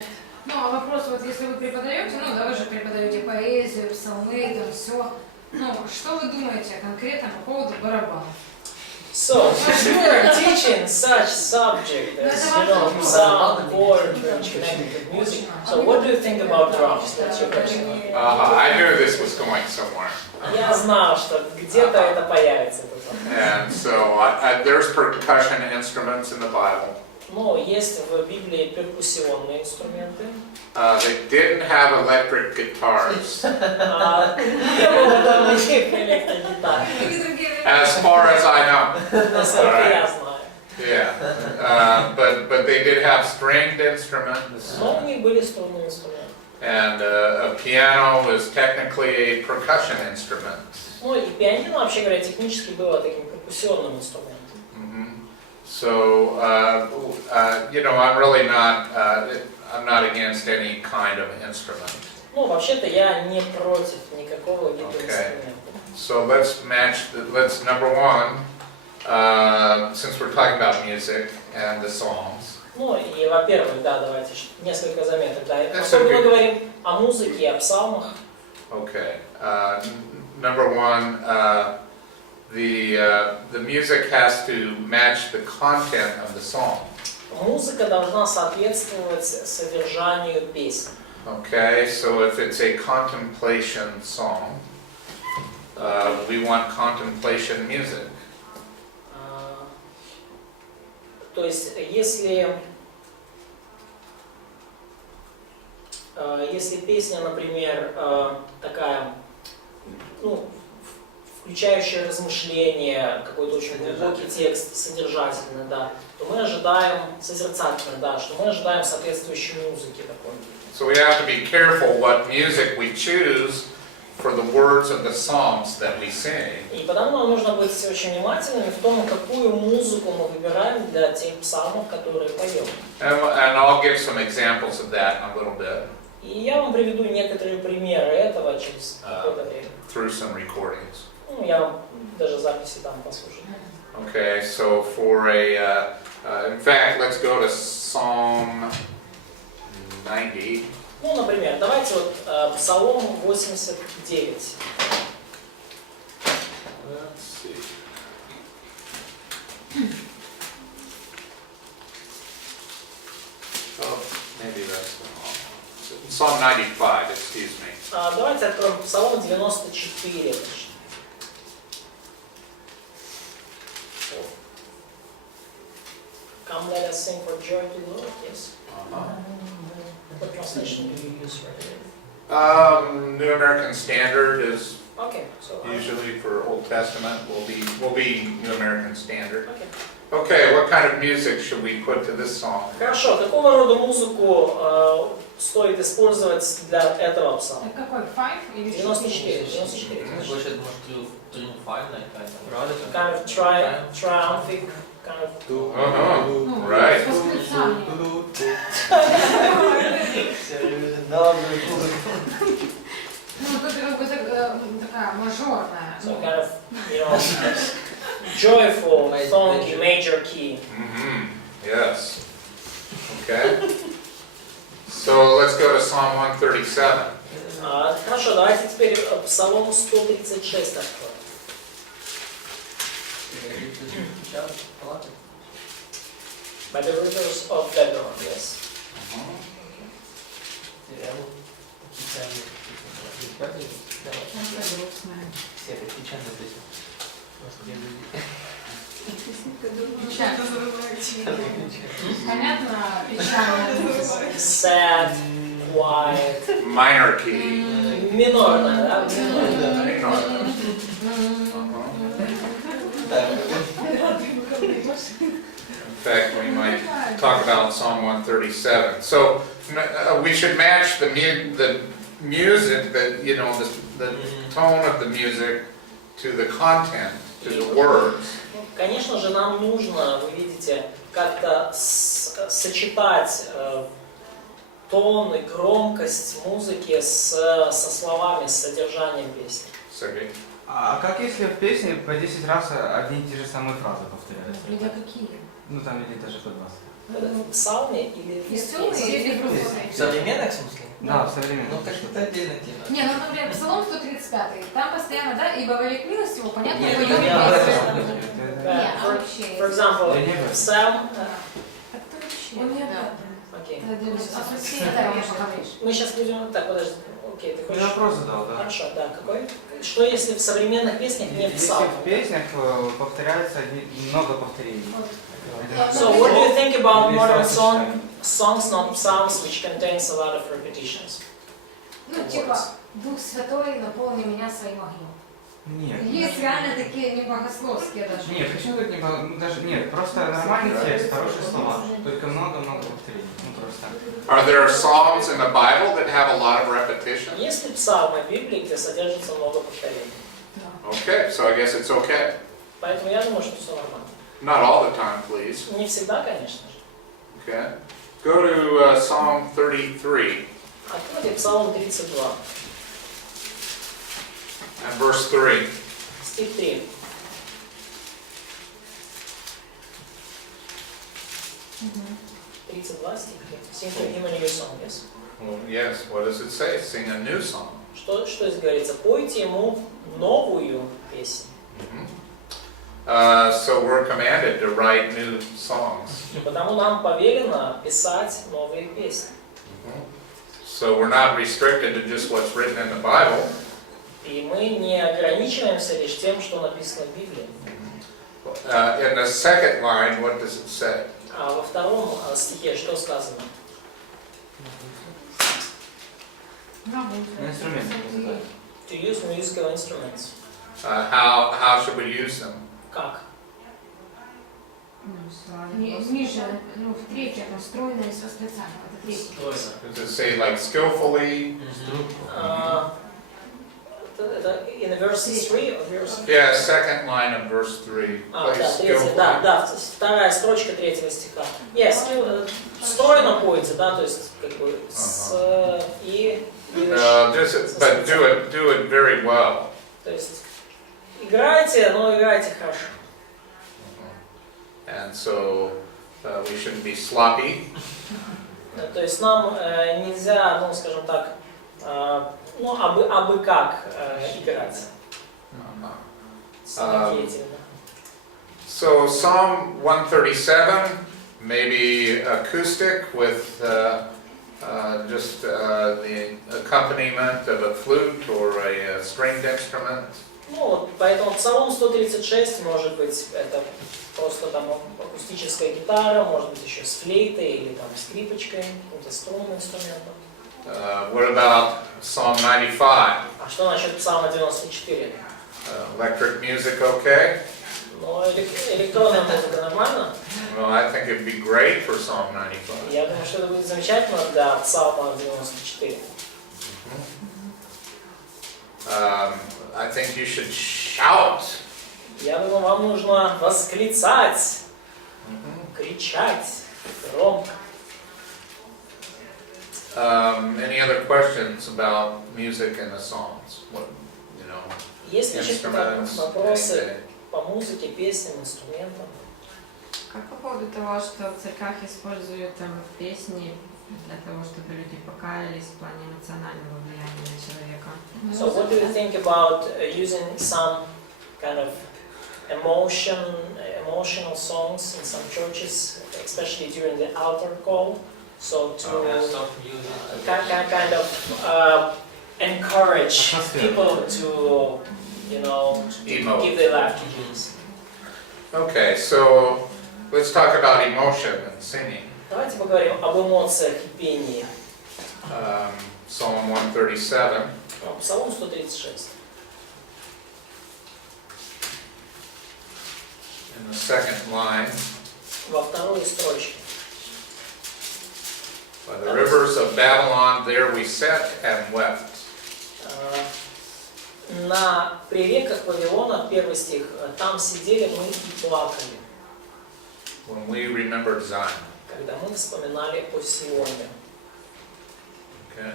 Ну, а вопрос, вот если вы преподаете, ну, да, вы же преподаете поэзию, псалмы, там все. Ну, что вы думаете конкретно по поводу барабанов? So, if you are teaching such subject as, psalm, chord, which connected with music, so what do you think about drums? That's your question. I knew this was going somewhere. Я знал, что где-то это появится. And so there's percussion instruments in the Bible. Но есть в Библии перкуссионные инструменты. They didn't have electric guitars. As far as I know. Насколько я знаю. Yeah, but they did have stringed instruments. Но у них были струнные инструменты. And a piano is technically a percussion instrument. Ну и пианино, вообще говоря, технически было таким перкуссионным инструментом. So, you know, I'm really not, I'm not against any kind of instrument. Ну, вообще-то я не против никакого вида инструмента. So let's match, let's number one, since we're talking about music and the songs. Ну и, во-первых, да, давайте несколько заметок. Да. Поскольку мы говорим о музыке и о псалмах. Okay. Number one, the music has to match the content of the song. Музыка должна соответствовать содержанию песни. Okay, so if it's a contemplation song, we want contemplation music. То есть, если песня, например, такая, ну, включающая размышления, какой-то очень глубокий текст, содержательный, да, то мы ожидаем, созерцательно, да, что мы ожидаем соответствующей музыки такой. So we have to be careful what music we choose for the words of the songs that we sing. И потому нам нужно быть очень внимательными в том, какую музыку мы выбираем для тех псалмов, которые поем. And I'll give some examples of that in a little bit. И я вам приведу некоторые примеры этого через какое-то время. Through some recordings. Ну, я вам даже записи там послушаю. Okay, so for in fact, let's go to Psalm 90. Ну, например, давайте вот Псалом 89. Let's see. Oh, maybe that's the wrong. Psalm 95, excuse me. Давайте откроем Псалом 94. Come, let us sing for joy to the Lord. Yes. What translation do you use for it? New American Standard is Okay, so usually for Old Testament will be New American Standard. Okay. Okay, what kind of music should we put to this song? Хорошо, какого рода музыку стоит использовать для этого псалма? Какой? 5 или 94. Kind of triumphant, kind of. Right. Ну, тут как бы такая мажорная. So kind of, you know, joyful, funky, major key. Yes. Okay. So let's go to Psalm 137. Хорошо, давайте теперь Псалом 136 откроем. By the rivers of Lebanon, yes. Понятно, печально. Sad, quiet. Minor key. Минорная, да? In fact, we might talk about Psalm 137. So we should match the music, you know, the tone of the music to the content, to the words. Конечно же, нам нужно, вы видите, как-то сочетать тон и громкость музыки со словами, с содержанием песни. Сергей? А как если в песне по 10 раз одни и те же самые фразы повторяются? Для какие? Ну там или даже под бас. В псалме или в Веселый песне? или В грустный? современных смысле? Да, в современном. Ну так это отдельная тема. Не, ну, например, Псалом 135, там постоянно, да, ибо во век милость его, понятно, Нет, его я не об этом песня. говорю. Нет, а вообще. For example, Да не Psalm... Так ты вообще. Он не Да. Окей. Это отдельно. А совсем так, я поговоришь. Мы сейчас будем... Так, подожди. Окей, ты Я хочешь... вопрос задал, да. Хорошо, да. Какой? Что если в современных песнях нет Если псалма? в песнях повторяется много повторений. So what do you think about modern songs, not psalms, which contains a lot of repetitions? Ну, типа, Дух Святой, наполни меня своим огнем. Нет. Есть реально такие не богословские даже. Нет, почему тут не ну, даже нет, просто нормальный текст, хорошие слова, только много-много повторений. Ну просто. Are there psalms in the Bible that have a lot of repetition? Есть ли псалмы в Библии, где содержится много повторений? Okay, so I guess it's okay. Поэтому я думаю, что все нормально. Not all the time, please. Не всегда, конечно же. Okay. Go to Psalm 33 Откройте Псалом 32, and verse 3. стих 3. Мгм. 32 стих 3. Sing to him a new song, yes? Well, yes, what does it say? Sing a new song. Что здесь говорится? Пойте ему новую песню. So we're commanded to write new songs. Потому нам повелено писать новые песни. So we're not restricted to just what's written in the Bible. И мы не ограничиваемся лишь тем, что написано в Библии. In the second line, what does it say? А во втором стихе что сказано? На инструменты музыкальные. To use musical instruments. How should we use them? Как? Ниже, ну, в третьем, настроенное с восклицанием. Это третий. Does it say like skillfully? Это in verse 3 or verse? Yeah, second line of verse 3. Да, Play третья, skillfully. да, вторая строчка третьего стиха. Yes, стройно поется, да, то есть как бы с и But do it very well. то есть играйте, но играйте хорошо. And so we shouldn't be sloppy. То есть нам нельзя, ну, скажем так, ну, абы как играть. Самодеятельно. So Psalm 137, maybe acoustic with just the accompaniment of a flute or a stringed instrument. Ну, вот, поэтому Псалом 136, может быть, это просто там акустическая гитара, может быть, еще с флейтой или там скрипочкой, каким-то струнным инструментом. What about Psalm 95? А что насчет Псалма 94? Electric music okay? Ну, электронная музыка нормально? Well, I think it'd be great for Psalm 95. Я думаю, что это будет замечательно для Псалма 94. I think you should shout. Я думаю, вам нужно восклицать, кричать громко. Any other questions about music in the Psalms? What, you know, Есть ли какие-то instruments? вопросы anything? по музыке, песням, инструментам? Как по поводу того, что в церквях используют песни для того, чтобы люди покаялись в плане эмоционального влияния на человека? So what do you think about using some kind of emotional songs in some churches, especially during the altar call? So to kind of encourage people to, you know, Emote. give their life to Jesus. Okay, so let's talk about emotion and singing. Давайте поговорим об эмоциях и пении. Psalm 137. Псалом 136. In the second line, Во второй строчке. by the rivers of Babylon, there we sat and wept. На приреках Вавилона, первый стих, там сидели мы и плакали, When we remembered Zion. когда мы вспоминали о Сионе. Okay.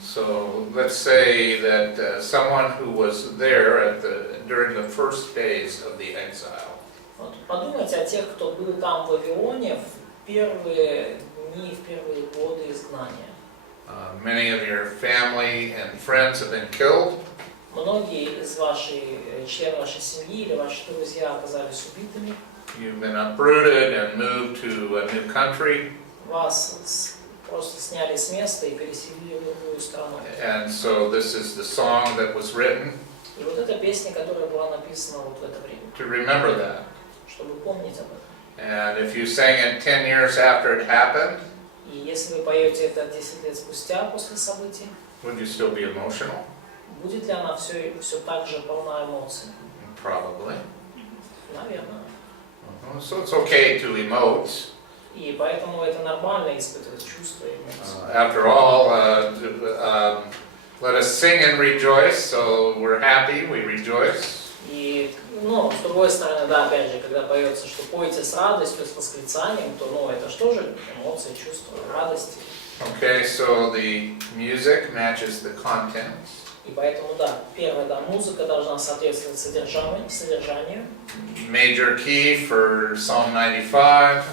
So let's say that someone who was there during the first days of the exile. Вот. Подумайте о тех, кто был там в Вавилоне в первые дни, в первые годы изгнания. Many of your family and friends have been killed. Многие из членов вашей семьи или ваши друзья оказались убитыми. You've been uprooted and moved to a new country. Вас просто сняли с места и переселили в другую страну. And so this is the song that was written И вот эта песня, которая была написана вот в это время, to remember that. чтобы помнить об этом. And if you sang it 10 years after it happened, И если вы поете это 10 лет спустя после событий, would you still be emotional? будет ли она все так же полна эмоций? Probably. Наверное. So it's okay to emote. И поэтому это нормально испытывать чувства и эмоции. After all, let us sing and rejoice. So we're happy, we rejoice. И, с другой стороны, да, опять же, когда поется, что пойте с радостью, с восклицанием, то, это что же? Эмоции, чувства, радости. Okay, so the music matches the content. И поэтому, да, первое, да, музыка должна соответствовать содержанию. Major key for Psalm 95.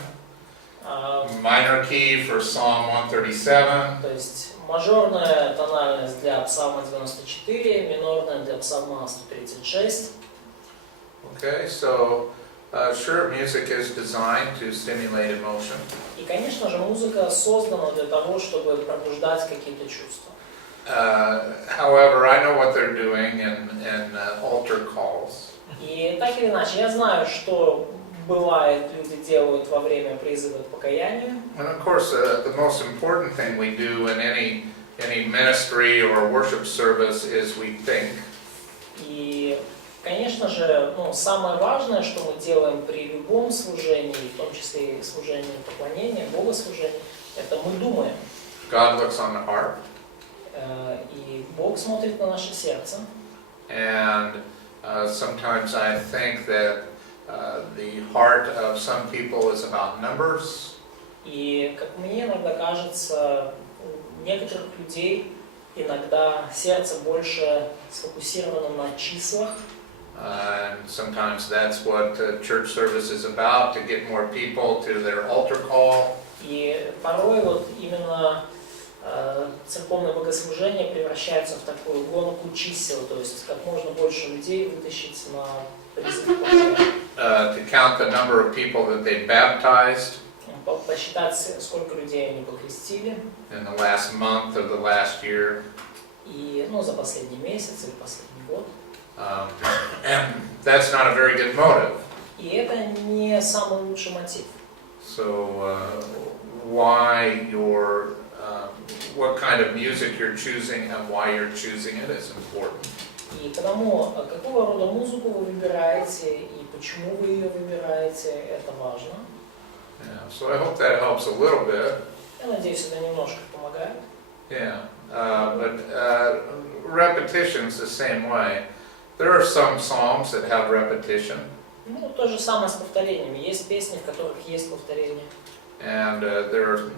Minor key for Psalm 137. То есть мажорная тональность для Псалма 94, минорная для Псалма 136. Okay, so sure, music is designed to stimulate emotion. И, конечно же, музыка создана для того, чтобы пробуждать какие-то чувства. However, I know what they're doing in altar calls. И так или иначе, я знаю, что бывает, люди делают во время призыва к покаянию. And of course, the most important thing we do in any ministry or worship service is we think. И, конечно же, самое важное, что мы делаем при любом служении, в том числе и служении поклонения, богослужении, это мы думаем. God looks on the heart. И Бог смотрит на наше сердце. And sometimes I think that the heart of some people is about numbers. И, как мне иногда кажется, у некоторых людей иногда сердце больше сфокусировано на числах. And sometimes that's what church service is about, to get more people to their altar call. И порой именно церковное богослужение превращается в такую гонку чисел, то есть как можно больше людей вытащить на призыв к покаянию. To count the number of people that they baptized. Посчитать, сколько людей они покрестили. In the last month of the last year. И, за последний месяц или последний год. And that's not a very good motive. И это не самый лучший мотив. So what kind of music you're choosing and why you're choosing it is important. И потому, какого рода музыку вы выбираете и почему вы ее выбираете, это важно. Yeah, so I hope that helps a little bit. Я надеюсь, это немножко помогает. Yeah, but repetition's the same way. There are some psalms that have repetition. То же самое с повторениями. Есть песни, в которых есть повторение. And there are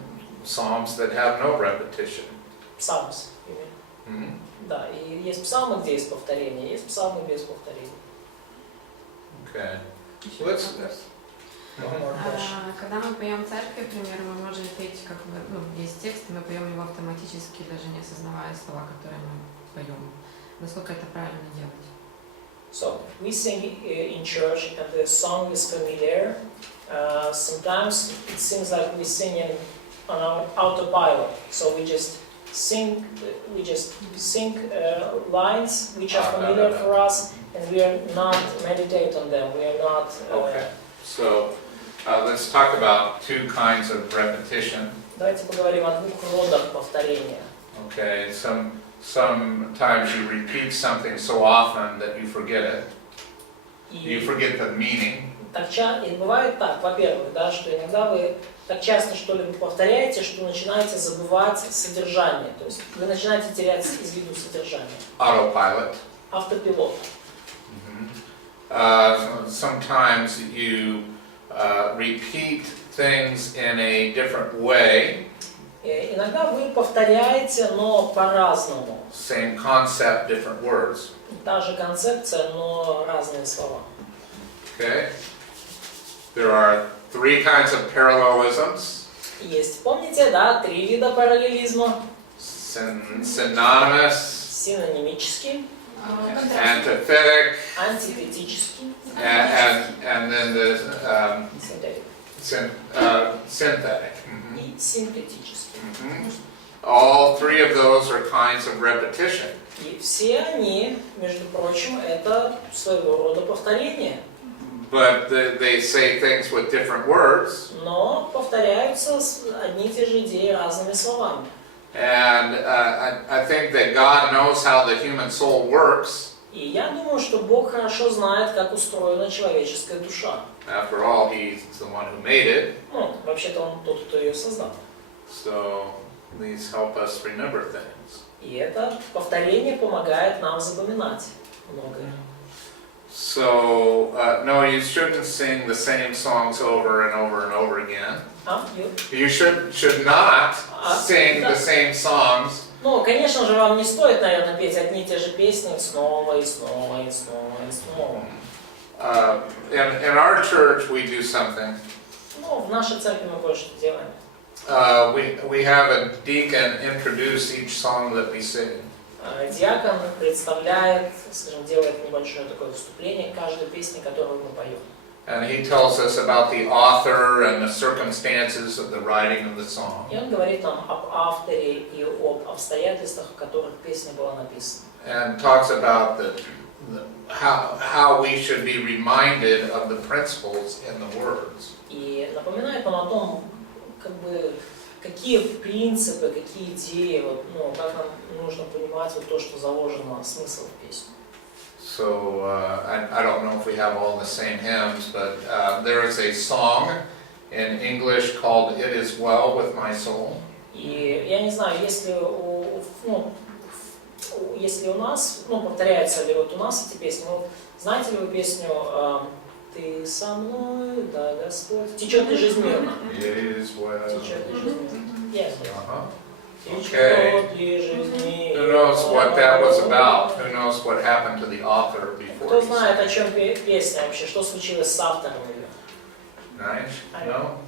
psalms that have no repetition. Псалмс. Да, и есть псалмы, где есть повторение, есть псалмы без повторений. Okay. Еще Let's- вопрос. Дальше. Когда мы поем в церкви, к примеру, мы можем петь, как есть текст, и мы поем его автоматически, даже не осознавая слова, которые мы поем. Насколько это правильно делать? So, we sing in church and the song is familiar. Sometimes it seems like we're singing on our autopilot. So we just sing lines which are familiar for us, and we are not meditate on them. We are not. Okay. So let's talk about two kinds of repetition. Давайте поговорим о двух родах повторения. Okay. Sometimes you repeat something so often that you forget it. You forget the meaning. И бывает так, во-первых, да, что иногда вы так часто что-либо повторяете, что начинаете забывать содержание. То есть вы начинаете терять из виду содержание. Autopilot. Автопилот. Sometimes you repeat things in a different way. Иногда вы повторяете, но по-разному. Same concept, different words. Та же концепция, но разные слова. Okay. There are 3 kinds of parallelisms: Есть, помните, да, 3 вида параллелизма. synonymous, Синонимический, antithetic, антитетический, and then the synthetic. и синтетический. All 3 of those are kinds of repetition. И все они, между прочим, это своего рода повторение. But they say things with different words. Но повторяются одни и те же идеи разными словами. And I think that God knows how the human soul works. И я думаю, что Бог хорошо знает, как устроена человеческая душа. After all, He's the one who made it. Ну, вообще-то Он тот, кто ее создал. So these help us remember things. И это повторение помогает нам запоминать многое. So no, you shouldn't sing the same songs over and over and over again. You should not sing the same songs. Ну, конечно же, вам не стоит, наверное, петь одни и те же песни снова и снова и снова и снова. In our church, we do something. Ну, в нашей церкви мы кое-что делаем. We have a deacon introduce each song that we sing. Диакон представляет, скажем, делает небольшое такое выступление каждой песни, которую мы поем. And he tells us about the author and the circumstances of the writing of the song. И он говорит нам об авторе и об обстоятельствах, в которых песня была написана. And talks about how we should be reminded of the principles in the words. И напоминает нам о том, как бы, какие принципы, какие идеи, вот, ну, как нам нужно понимать вот то, что заложено смысл в песне. So I don't know if we have all the same hymns, but there is a song in English called "It Is Well with My Soul." И я не знаю, если у нас, ну, повторяются ли вот у нас эти песни, ну, знаете ли вы песню «Ты со мной, да, Господь, течет ли жизнь мирно?» It is well. Течет ли жизнь мирно? Yes. Okay. Who knows what that was about? Who knows what happened to the author before? Кто знает, о чем песня вообще, что случилось с автором ее? Nice. No.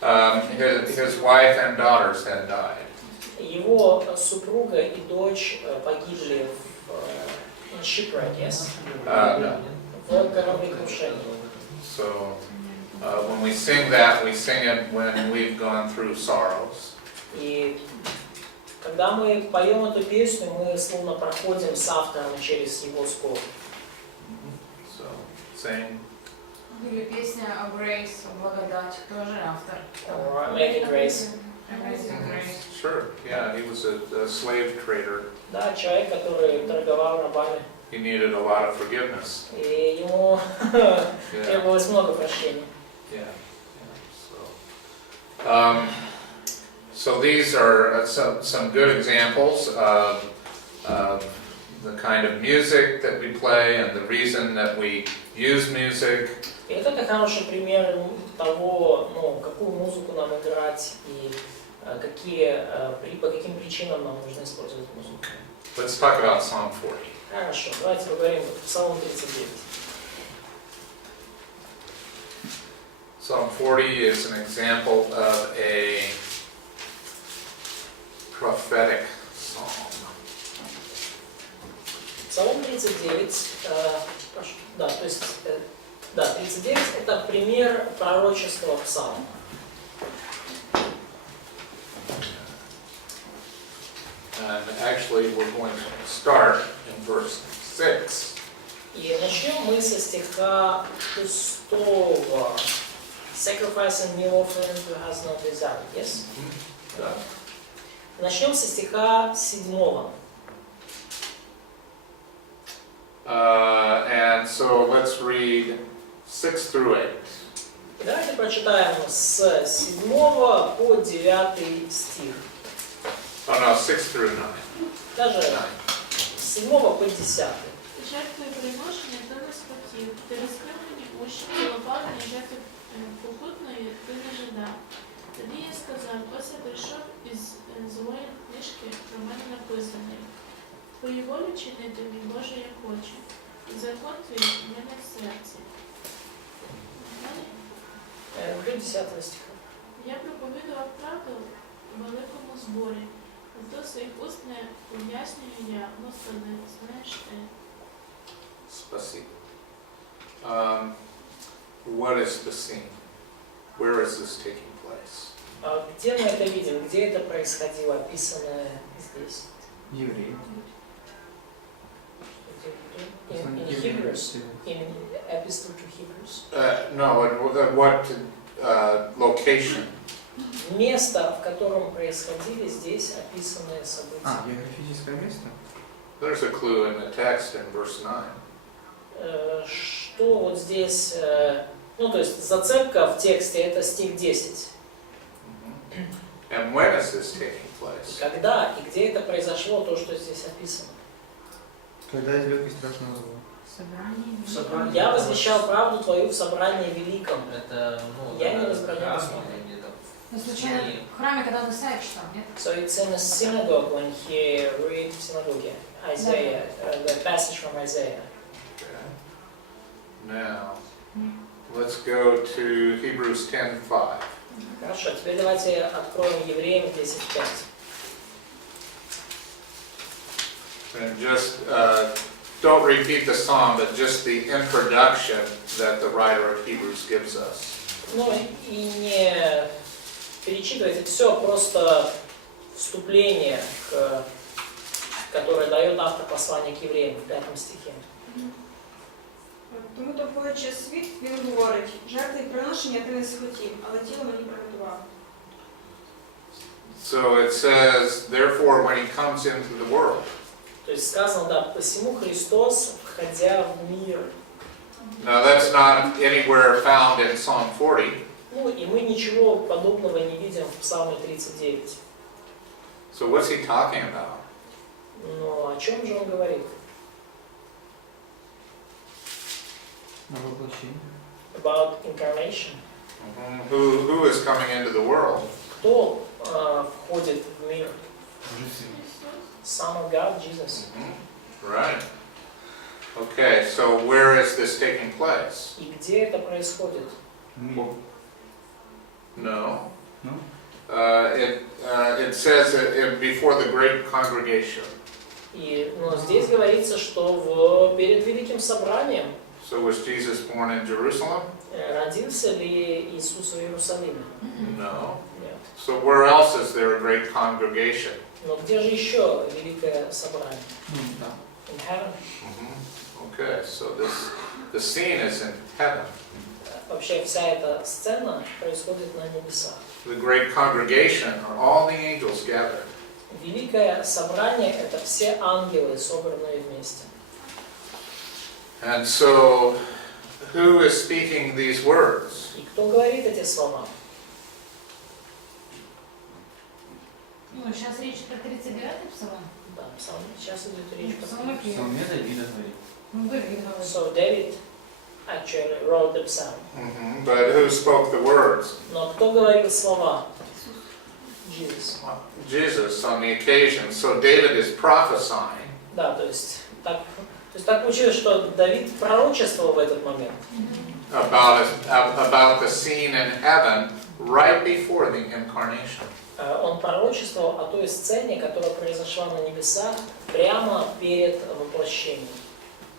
His wife and daughters had died. Его супруга и дочь погибли в shipwreck, yes? No. В кораблекрушении. So when we sing that, we sing it when we've gone through sorrows. И когда мы поем эту песню, мы словно проходим с автором через его скорбь. So sing. Или песня о Grace, о благодати, тоже автор. Or Making Grace. Amazing Grace. Sure. Yeah, he was a slave trader. Да, человек, который торговал рабами. He needed a lot of forgiveness. И ему требовалось много прощения. Yeah. So these are some good examples of the kind of music that we play and the reason that we use music. И это хороший пример того, ну, какую музыку нам играть и по каким причинам нам нужно использовать музыку. Let's talk about Psalm 40. Хорошо, давайте поговорим о Псалом 39. Psalm 40 is an example of a prophetic psalm. Псалом 39, да, то есть, да, 39 это пример пророческого псалма. And actually we're going to start in verse 6. И начнем мы со стиха 6. Sacrifice and meal offering who has no desire. Yes? Да. Начнем со стиха 7. And so let's read 6 through 8. И давайте прочитаем с 7 по 9 стих. Oh no, 6 through 9. Даже 9. с 7 по 10. Жертвою приношення ти не схотів, ти розкрив мені уші, цілував мені жертву покутної, ти не жадав. Тоді я сказав, ось я прийшов із злої книжки, про мене написаний. Твою волю чинити, мій Боже, я хочу, і закон твій в мене в серці. до 10 стиха. Я проповідував правду у великому зборі, до своїх уст не ув'яснюю я, Господи, знаєш ти. Спасибо. What is the scene? Where is this taking place? Где мы это видим? Где это происходило, описанное здесь? Евреи. In Hebrews? In Epistle to Hebrews? No, what location? Место, в котором происходили здесь описанные события. Географическое место? There's a clue in the text in verse 9. Что вот здесь, ну то есть зацепка в тексте это стих 10. And when is this taking place? Когда и где это произошло, то, что здесь описано. Когда извлек из страшного зла. Собрание. Я возвещал правду твою в собрании великом. Это, ну, Я не возбраняю храме слова. или где-то Ну, случайно в храме, когда он Исаия читал, нет? So it's in a synagogue when he read в синагоге Isaiah, the passage from Isaiah. Okay. Now, let's go to Hebrews 10:5. Хорошо, теперь давайте откроем Евреям 10:5. And just don't repeat the psalm, but just the introduction that the writer of Hebrews gives us. Ну и не перечитывайте все, просто вступление, которое дает автор послания к евреям в 5 стихе. Тому доходячи світ, він говорить, жертви і приношення ти не схотів, але тіло мені приготував. So it says, therefore, when he comes into the world. То есть сказано, да, посему Христос, входя в мир. Now that's not anywhere found in Psalm 40. Ну и мы ничего подобного не видим в Псалме 39. So what's he talking about? Но о чем же он говорит? About incarnation. Who is coming into the world? Кто входит в мир? Son of God, Jesus. Right. Okay, so where is this taking place? И где это происходит? No. No? It says before the great congregation. И здесь говорится, что перед великим собранием So was Jesus born in Jerusalem? родился ли Иисус в Иерусалиме? No. Нет. So where else is there a great congregation? Но где же еще великое собрание? In heaven. Okay, so the scene is in heaven. Вообще вся эта сцена происходит на небесах. The great congregation are all the angels gathered. Великое собрание — это все ангелы, собранные вместе. And so, who is speaking these words? И кто говорит эти слова? Ну, сейчас речь про 39-й псалом. Да, сейчас идет речь про Псалмы это. Псалме Давида говорит. Ну, Давид говорит. So David actually wrote the psalm. But who spoke the words? Но кто говорил слова? Jesus. Jesus on the occasion. So David is prophesying. Да, то есть так получилось, что Давид пророчествовал в этот момент. About the scene in heaven right before the incarnation. Он пророчествовал о той сцене, которая произошла на небесах прямо перед воплощением.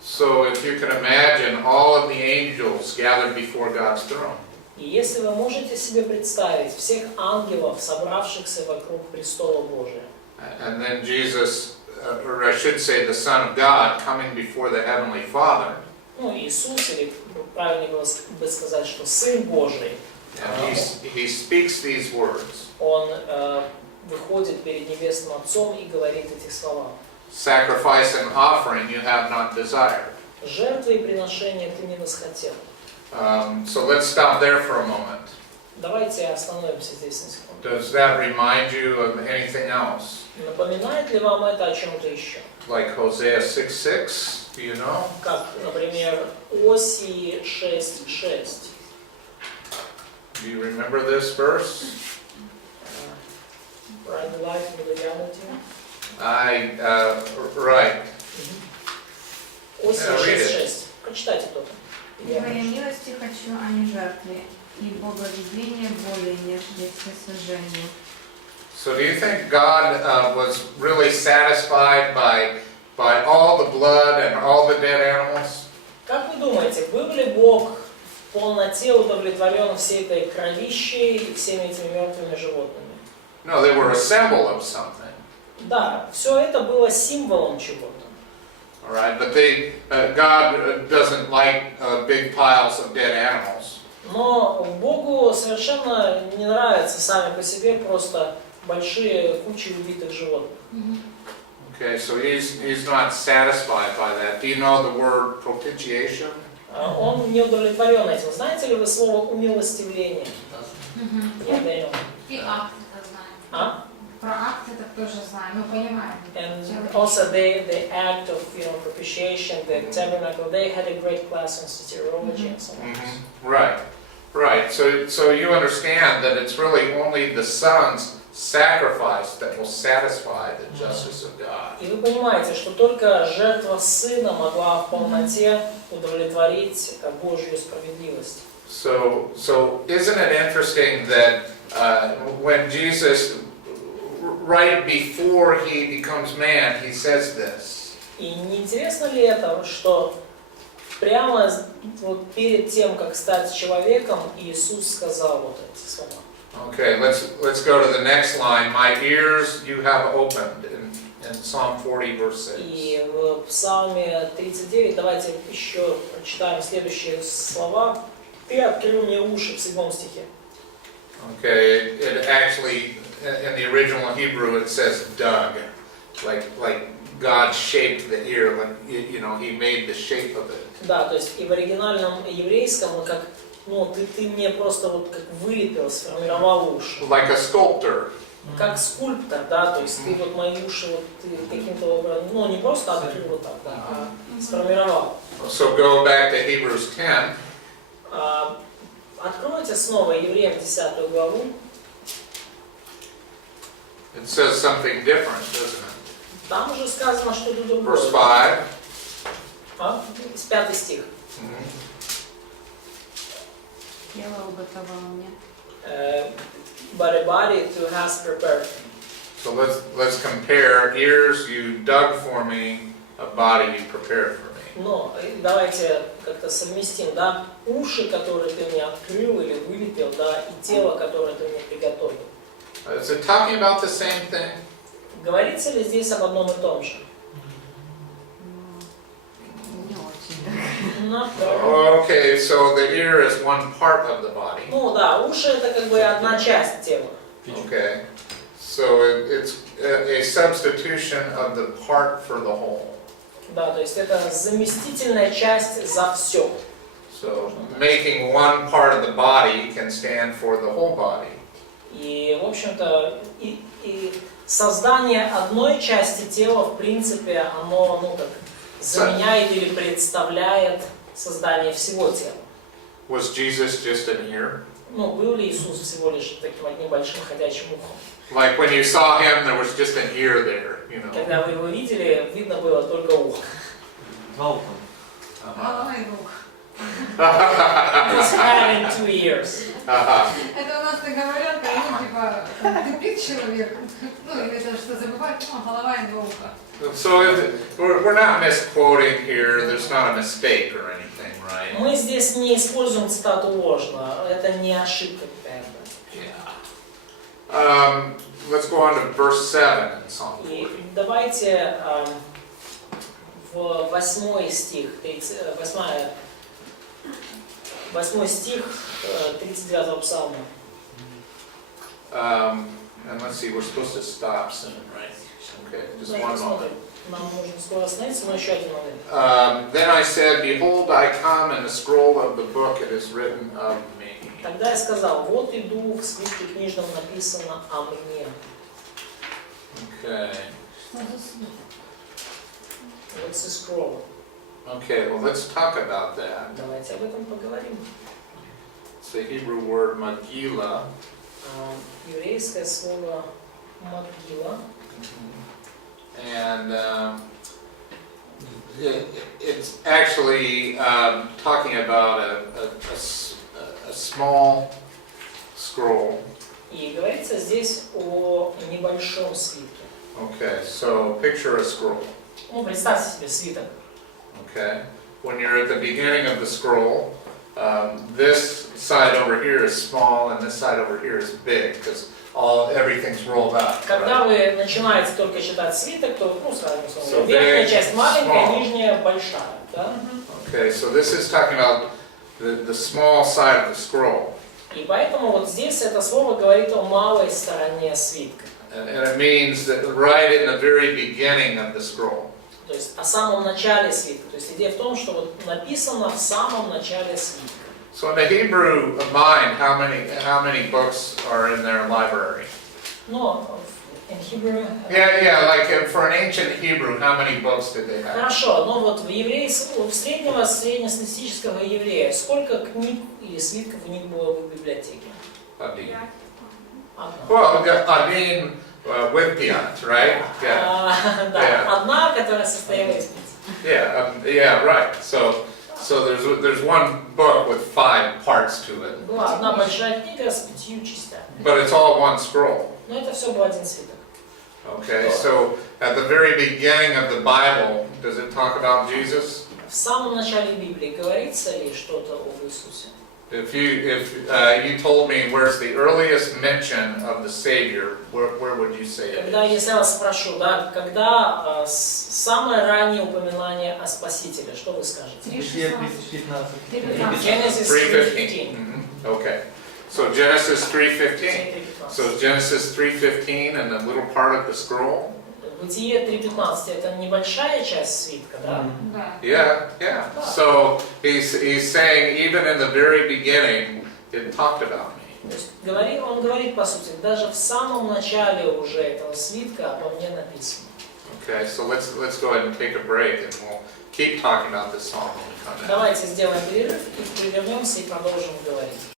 So if you can imagine all of the angels gathered before God's throne. И если вы можете себе представить всех ангелов, собравшихся вокруг престола Божия, And then Jesus, or I should say the Son of God, coming before the Heavenly Father. ну Иисус, или правильнее было бы сказать, что Сын Божий, And he speaks these words. Он выходит перед Небесным Отцом и говорит эти слова. Sacrifice and offering you have not desired. Жертвы и приношения ты не восхотел. So let's stop there for a moment. Давайте остановимся здесь на секунду. Does that remind you of anything else? Напоминает ли вам это о чем-то еще? Like Hosea 6:6, do you know? Как, например, Осии 6:6. Do you remember this verse? Right life with the reality. Right. Осия Yeah, read it. 6:6. Прочитайте кто-то. Я милости хочу, а не жертвы. и боголюбение более, нежели всесожжение. So do you think God was really satisfied by all the blood and all the dead animals? Как вы думаете, был ли Бог в полноте удовлетворен всей этой кровищей и всеми этими мертвыми животными? No, they were a symbol of something. Да, все это было символом чего-то. All right, but God doesn't like big piles of dead animals. Но Богу совершенно не нравятся сами по себе просто большие кучи убитых животных. Okay, so he's not satisfied by that. Do you know the word propitiation? Он не удовлетворен этим. Знаете ли вы слово умилостивление? Нет, Дэниел. И акт это знаем. А? Про акт это тоже знаем, мы понимаем. And also the act of propitiation, the tabernacle, they had a great class in soteriology and so on. Right. So you understand that it's really only the Son's sacrifice that will satisfy the justice of God. И вы понимаете, что только жертва Сына могла в полноте удовлетворить Божью справедливость. So isn't it interesting that when Jesus, right before he becomes man, he says this. И не интересно ли это, что прямо вот перед тем, как стать человеком, Иисус сказал вот эти слова. Okay, let's go to the next line. My ears you have opened in Psalm 40 verse 6. И в Псалме 39 давайте еще прочитаем следующие слова. Ты открыл мне уши в 7 стихе. Okay, it actually in the original Hebrew it says dug, like God shaped the ear, like he made the shape of it. Да, то есть и в оригинальном еврейском как ты мне просто вот как вылепил, сформировал уши. Like a sculptor. Как скульптор, да, то есть ты вот мои уши вот ты каким-то образом, не просто открыл вот так, да, а сформировал. So go back to Hebrews 10. Откройте снова Евреям 10 главу. It says something different, doesn't it? Там уже сказано что-то другое. Verse 5. 5 стих. Тело уготовало мне. But a body to has prepared. So let's compare. Ears you dug for me, a body you prepared for me. Но давайте как-то совместим, да, уши, которые ты мне открыл или вылепил, да, и тело, которое ты мне приготовил. Is it talking about the same thing? Говорится ли здесь об одном и том же? Не очень. Okay, so the ear is one part of the body. Ну да, уши это как бы одна часть тела. Okay, so it's a substitution of the part for the whole. Да, то есть это заместительная часть за все. So making one part of the body can stand for the whole body. И, в общем-то, и создание одной части тела, в принципе, оно, заменяет или представляет создание всего тела. Was Jesus just an ear? Был ли Иисус всего лишь таким одним большим ходячим ухом? Like when you saw him, there was just an ear there, Когда вы его видели, видно было только ухо. Два уха. Голова и рук. He's having 2 ears. Это у нас так говорят, типа, тупик человек. Или это что забывать, голова и два уха. So we're not misquoting here. There's not a mistake or anything, right? Мы здесь не используем цитату ложно. Это не ошибка какая-то. Yeah. Let's go on to verse 7 in Psalm 40. И давайте в 8 стих, 8 стих 39 псалма. And let's see, we're supposed to stop soon, right? Okay, just one moment. Нам нужно скоро остановиться, но еще один момент. Then I said, behold, I come, and the scroll of the book it is written of me. Тогда я сказал, вот иду, в свитке книжном написано о мне. Okay. What's the scroll? Okay, well, let's talk about that. Давайте об этом поговорим. It's the Hebrew word Megillah. Еврейское слово могила. And it's actually talking about a small scroll. И говорится здесь о небольшом свитке. Okay, so picture a scroll. Ну, представьте себе свиток. Okay, when you're at the beginning of the scroll, this side over here is small and this side over here is big because everything's rolled up. Когда Right? вы начинаете только читать свиток, то, ну, сразу So верхняя big, часть маленькая, small. нижняя большая. Да? Okay, so this is talking about the small side of the scroll. И поэтому вот здесь это слово говорит о малой стороне свитка. And it means that right in the very beginning of the scroll. То есть о самом начале свитка. То есть идея в том, что вот написано в самом начале свитка. So in the Hebrew mind, how many books are in their library? Но in Hebrew... Yeah, like for an ancient Hebrew, how many books did they have? Хорошо, но вот в среднестатистического еврея сколько книг или свитков у них было в библиотеке? Один. Одна. Well, один with piat, right? Yeah. Да, Yeah. одна, которая состояла из 5. Yeah, right. So there's one book with 5 parts to it, Была одна большая книга с 5 частями. but it's all one scroll. Но это все был один свиток. Okay, so at the very beginning of the Bible, does it talk about Jesus? В самом начале Библии говорится ли что-то об Иисусе? If you told me where's the earliest mention of the Savior, where would you say it Когда, is? если я вас спрошу, да, когда самое раннее упоминание о Спасителе, что вы скажете? Бытие 3:15. Genesis 3:15. Okay, so Genesis 3:15. 3:15. So Genesis 3:15 and the little part of the scroll. Бытие 3:15 это небольшая часть свитка, да? Да. Yeah. So he's saying even in the very beginning, it talked about me. То есть он говорит, по сути, даже в самом начале уже этого свитка обо мне написано. Okay, so let's go ahead and take a break and we'll keep talking about this song when we come back. Давайте сделаем перерыв и вернемся и продолжим говорить.